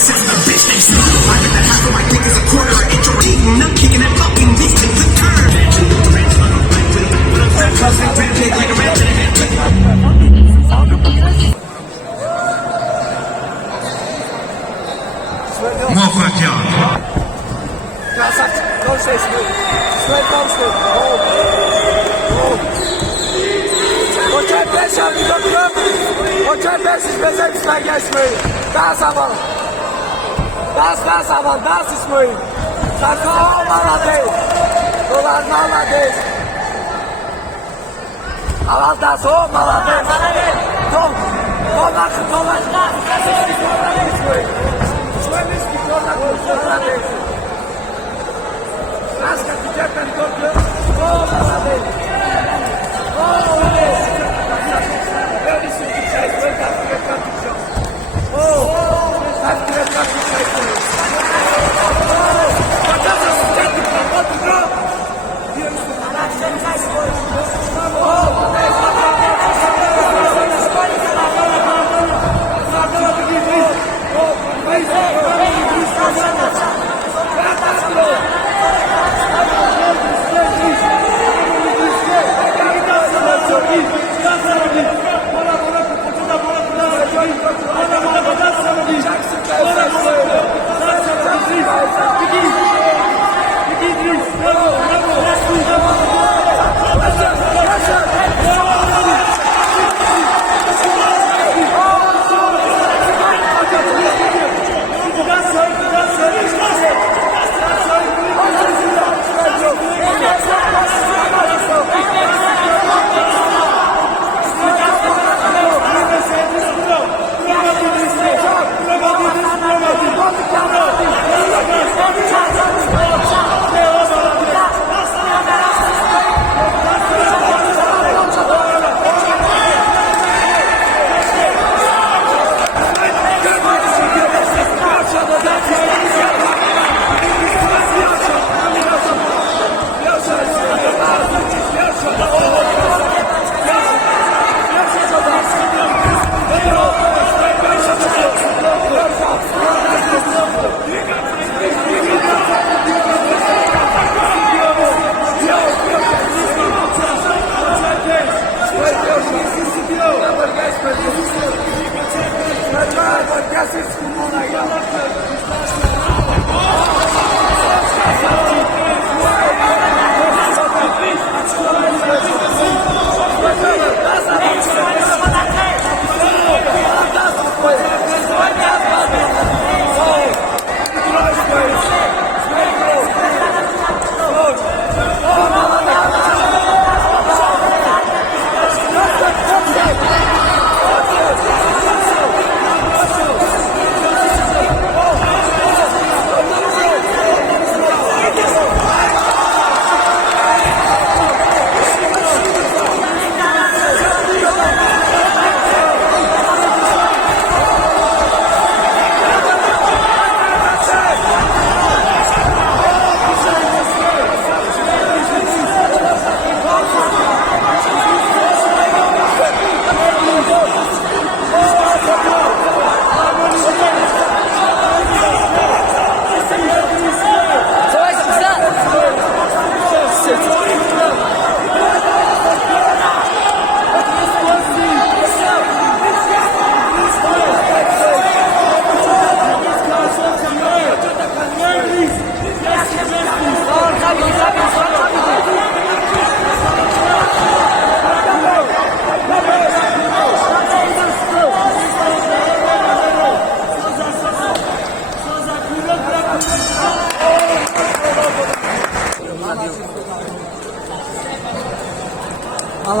since the bitch they smell. I bet that half of my dick is a quarter of an inch or eating. I'm kicking that fucking beat to the curb. Muvaffakiyat. Okey, siz bezek üstüne geçmeyin. Daha zaman. Daha zaman, daha sıçmayın. Sakın olmana değil. Dolarlarla değil. Alandan soğumana değil. Dolar dolaşlar. Sıçmayın. Sıçmayın ki dolar değil. Nasıl gidecekler gördü? Olmana değil. Olmana değil.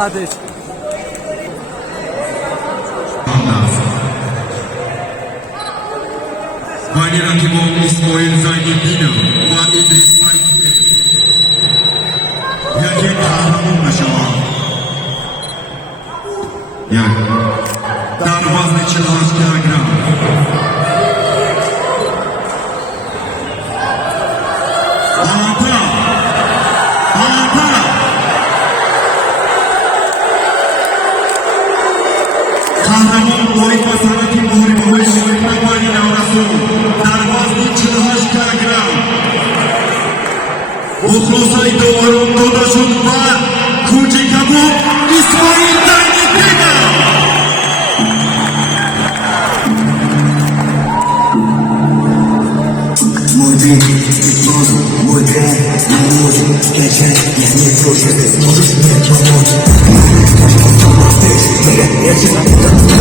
Молодец. Ваня Ракимов, Исмоил Зайнетдинов, Ван Идрис Пайтиев. Яжет Харамун Нашалов. Дарвазный 14 килограмм. Kahraman Boy Pasaraki Muhri Muhri Muhri Muhri Muhri Muhri Pokrosaj do dodarzut 2. Kudzie Kabuk i swoim dajnie biega! Mój beat, mój grę, na ludzi, wiecie, ja nie proszę, ty smożesz mnie pomóc. Ktoś to ma być, ja cię